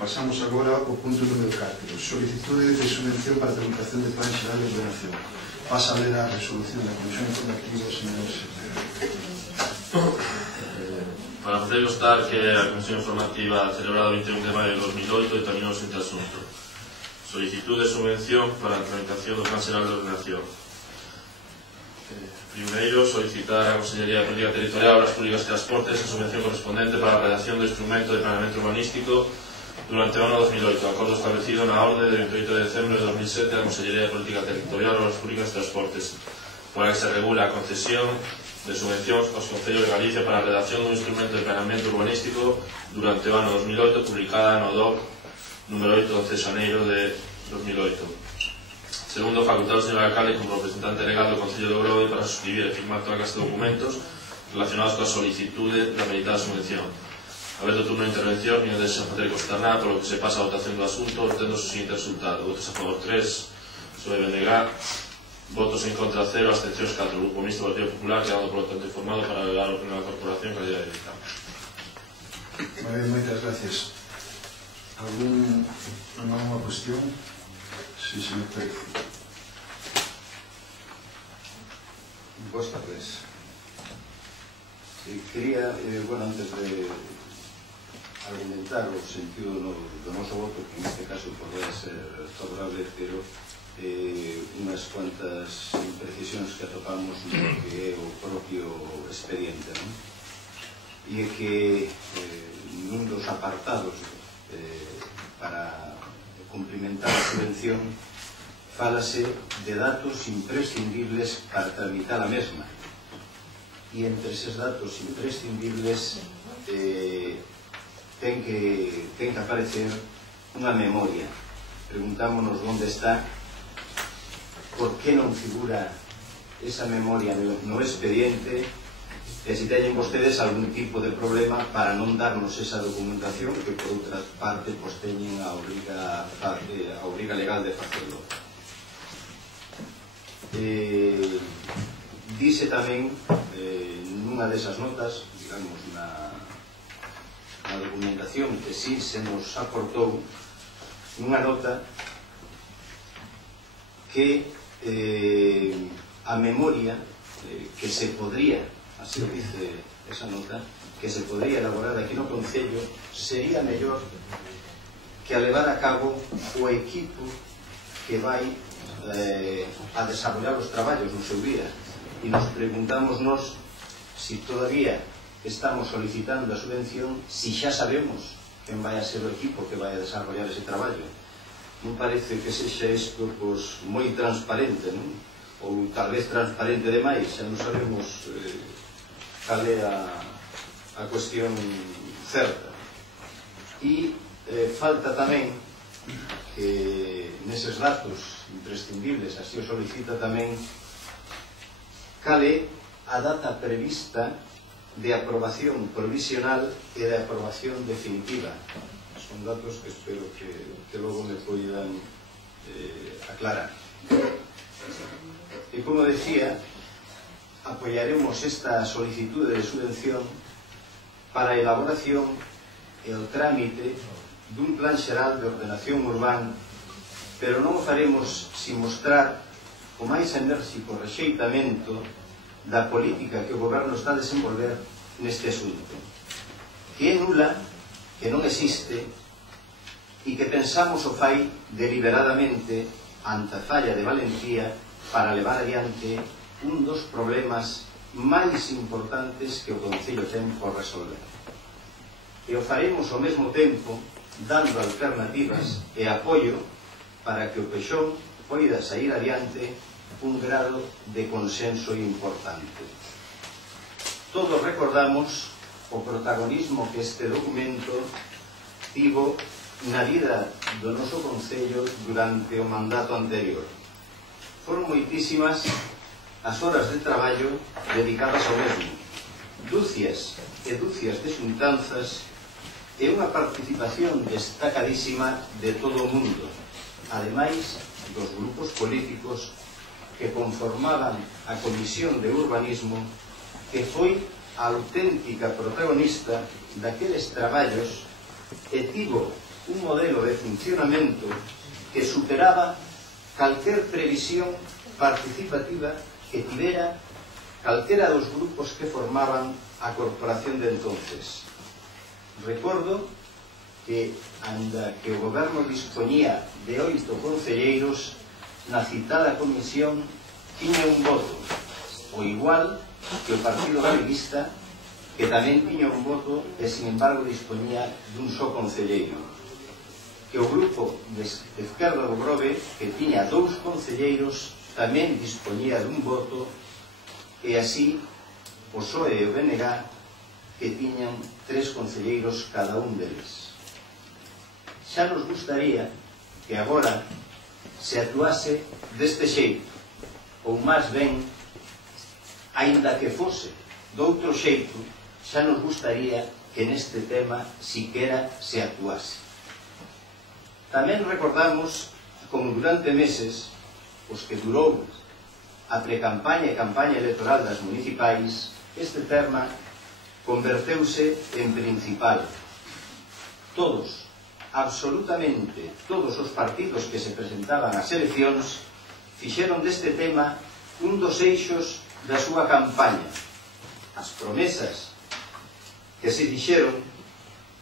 Pasamos agora ao punto número 4. Solicitude de subvención para a tramitación de plan xeral de ordenación. Pasa a ler a resolución da Comisión Informativa, señor secretario. Para facer constar que a Comisión Informativa celebrada o 21 de maio de 2008 determinou o seguinte asunto: solicitud de subvención para a tramitación do plan xeral de ordenación. Primeiro, solicitar á Consellería de Política Territorial, Obras Públicas e Transportes a subvención correspondente para a redacción do instrumento de planeamento urbanístico durante o ano 2008, acordo establecido na orde de 28 de decembro de 2007 da Consellería de Política Territorial, Obras Públicas e Transportes, por a que se regula a concesión de subvencións aos Concellos de Galicia para a redacción dun instrumento de planeamento urbanístico durante o ano 2008, publicada no DOC número 8 de 11 de xaneiro de 2008. Segundo, facultar ao señor alcalde como representante legal do Concello de Ogrove para suscribir e firmar toda clase de documentos relacionados coa solicitude da meditada subvención. Aberto o turno de intervención, non deixa facer constar nada, por lo que se pasa a votación do asunto, tendo o seguinte resultado: votos a favor 3, sobre BNG, votos en contra 0, abstencións 4. O Grupo Mixto do Partido Popular, quedando por lo tanto informado para alegar o pleno da Corporación calidad de dictamen. Moi ben, moitas gracias. Alguna cuestión? Sí, señor Pérez. Boas tardes. Quería, antes de argumentar o sentido do noso voto, que neste caso podría ser favorable, pero unhas cuantas imprecisións que atopamos no que é o propio expediente, non? E é que nun dos apartados para cumplimentar a subvención fálase de datos imprescindibles para tramitar a mesma, e entre eses datos imprescindibles ten que aparecer unha memoria. Preguntámonos onde está, por que non figura esa memoria no expediente, e se teñen vostedes algún tipo de problema para non darnos esa documentación, que por outra parte teñen a obriga legal de facelo. Dice tamén nunha desas notas, digamos, na documentación que sí se nos aportou, nunha nota que a memoria que se podría, así dice esa nota, que se podría elaborar aquí no Concello sería mellor que a levar a cabo o equipo que vai a desarrollar os traballos no seu día. E nos preguntamos nós si todavía estamos solicitando a subvención, si xa sabemos quen vai a ser o equipo que vai a desarrollar ese traballo. Non parece que sexa isto moi transparente, non? Ou tal vez transparente demais, xa non sabemos cal é a cuestión certa. E falta tamén que neses datos imprescindibles, así o solicita tamén, cal é a data prevista de aprobación provisional e de aprobación definitiva. Son datos que espero que logo me poidan aclarar. E como decía, apoyaremos esta solicitude de subvención para a elaboración e o trámite dun plan xeral de ordenación urbana, pero non o faremos sin mostrar o máis enérxico rexeitamento da política que o Goberno está a desenvolver neste asunto, que é nula, que non existe e que pensamos o fai deliberadamente ante a falla de valentía para levar adiante un dos problemas máis importantes que o Concello ten por resolver. E o faremos ao mesmo tempo dando alternativas e apoio para que o Pexón poida sair adiante un grado de consenso importante. Todos recordamos o protagonismo que este documento tivo na vida do noso Concello durante o mandato anterior. Foron moitísimas as horas de traballo dedicadas ao mesmo, dúcias e dúcias de xuntanzas e unha participación destacadísima de todo o mundo, ademais dos grupos políticos que conformaban a Comisión de Urbanismo, que foi a auténtica protagonista daqueles traballos e tivo un modelo de funcionamento que superaba calquer previsión participativa que tivera calquera dos grupos que formaban a corporación de entonces. Recordo que, anda que o goberno dispoñía de 8 concelleiros, na citada comisión tiña un voto, o igual que o Partido Galeguista, que tamén tiña un voto e, sin embargo, dispoñía dun só concelleiro. Que o grupo de Esquerda do Grove, que tiña 2 concelleiros, tamén dispoñía dun voto, e así o PSOE e o BNG, que tiñan 3 concelleiros cada un deles. Xa nos gustaría que agora se actuase deste xeito, ou máis ben, aínda que fose doutro xeito, xa nos gustaría que neste tema siquera se actuase. Tamén recordamos como durante meses, os que durou a precampaña e campaña electoral das municipais, este tema converteuse en principal. Todos, absolutamente todos os partidos que se presentaban ás eleccións fixeron deste tema un dos eixos da súa campaña. As promesas que se dixeron,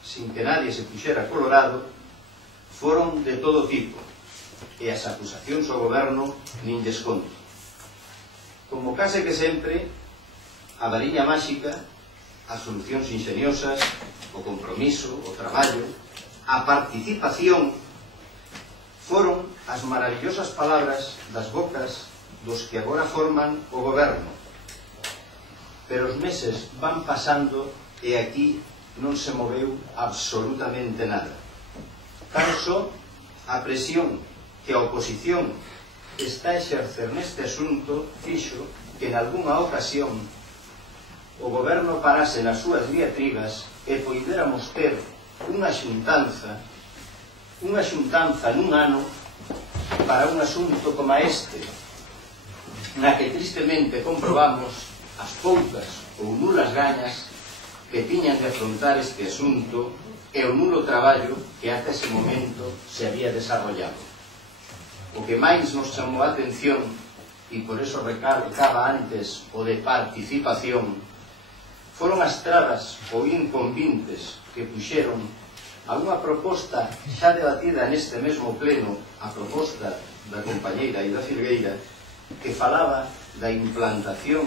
sin que nadie se puxera colorado, foron de todo tipo, e as acusacións ao goberno nin desconto. Como case que sempre, a variña máxica, as solucións ingeniosas, o compromiso, o traballo, a participación, foron as maravillosas palabras das bocas dos que agora forman o goberno. Pero os meses van pasando e aquí non se moveu absolutamente nada. Tan só a presión que a oposición está a exercer neste asunto fixo que en algunha ocasión o goberno parase nas súas diatribas e poidéramos ter unha xuntanza nun ano para un asunto como este, na que tristemente comprobamos as poucas ou nulas gañas que tiñan de afrontar este asunto e o nulo traballo que ata ese momento se había desarrollado. O que máis nos chamou a atención, e por eso recalcaba antes o de participación, foron as trabas ou inconvintes que puxeron a unha proposta xa debatida neste mesmo pleno, a proposta da compañeira Ida Filgueira, que falaba da implantación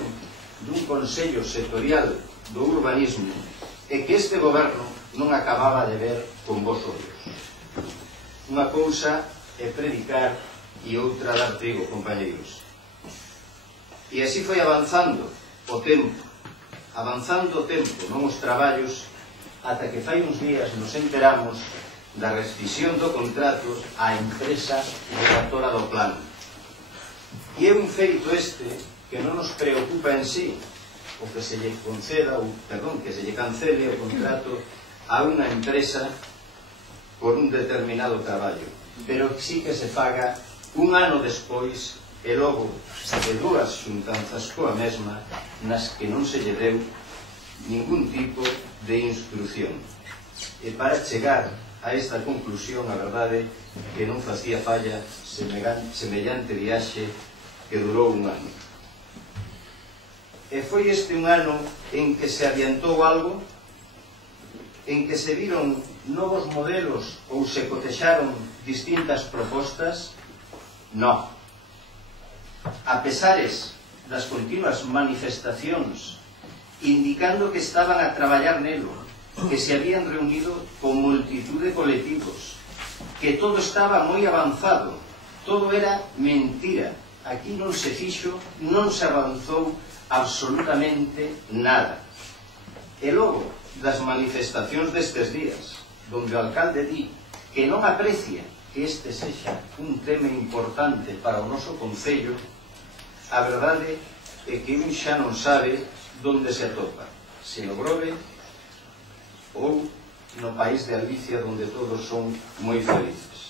dun Consello Sectorial do Urbanismo e que este goberno non acababa de ver con bons ollos. Unha cousa é predicar e outra dar trigo, compañeiros. E así foi avanzando o tempo, non os traballos, ata que fai uns días nos enteramos da rescisión do contrato á empresa redactora do plan. E é un feito este que non nos preocupa en sí, o que se lle conceda, que se lle cancele o contrato a unha empresa por un determinado traballo, pero sí que se paga un ano despois e logo de 2 xuntanzas coa mesma nas que non se lle deu ningún tipo de instrucción. E para chegar a esta conclusión, a verdade que non facía falla semellante viaxe que durou un ano. E foi este un ano en que se adiantou algo, en que se viron novos modelos ou se cotexaron distintas propostas? No. A pesares das continuas manifestacións indicando que estaban a traballar nelo, que se habían reunido con multitud de colectivos, que todo estaba moi avanzado, todo era mentira, aquí non se fixo, non se avanzou absolutamente nada. E logo das manifestacións destes días, donde o alcalde di que non aprecia que este sexa un tema importante para o noso concello, a verdade é que un xa non sabe donde se atopa, se no Grove ou no país de Alicia, donde todos son moi felices.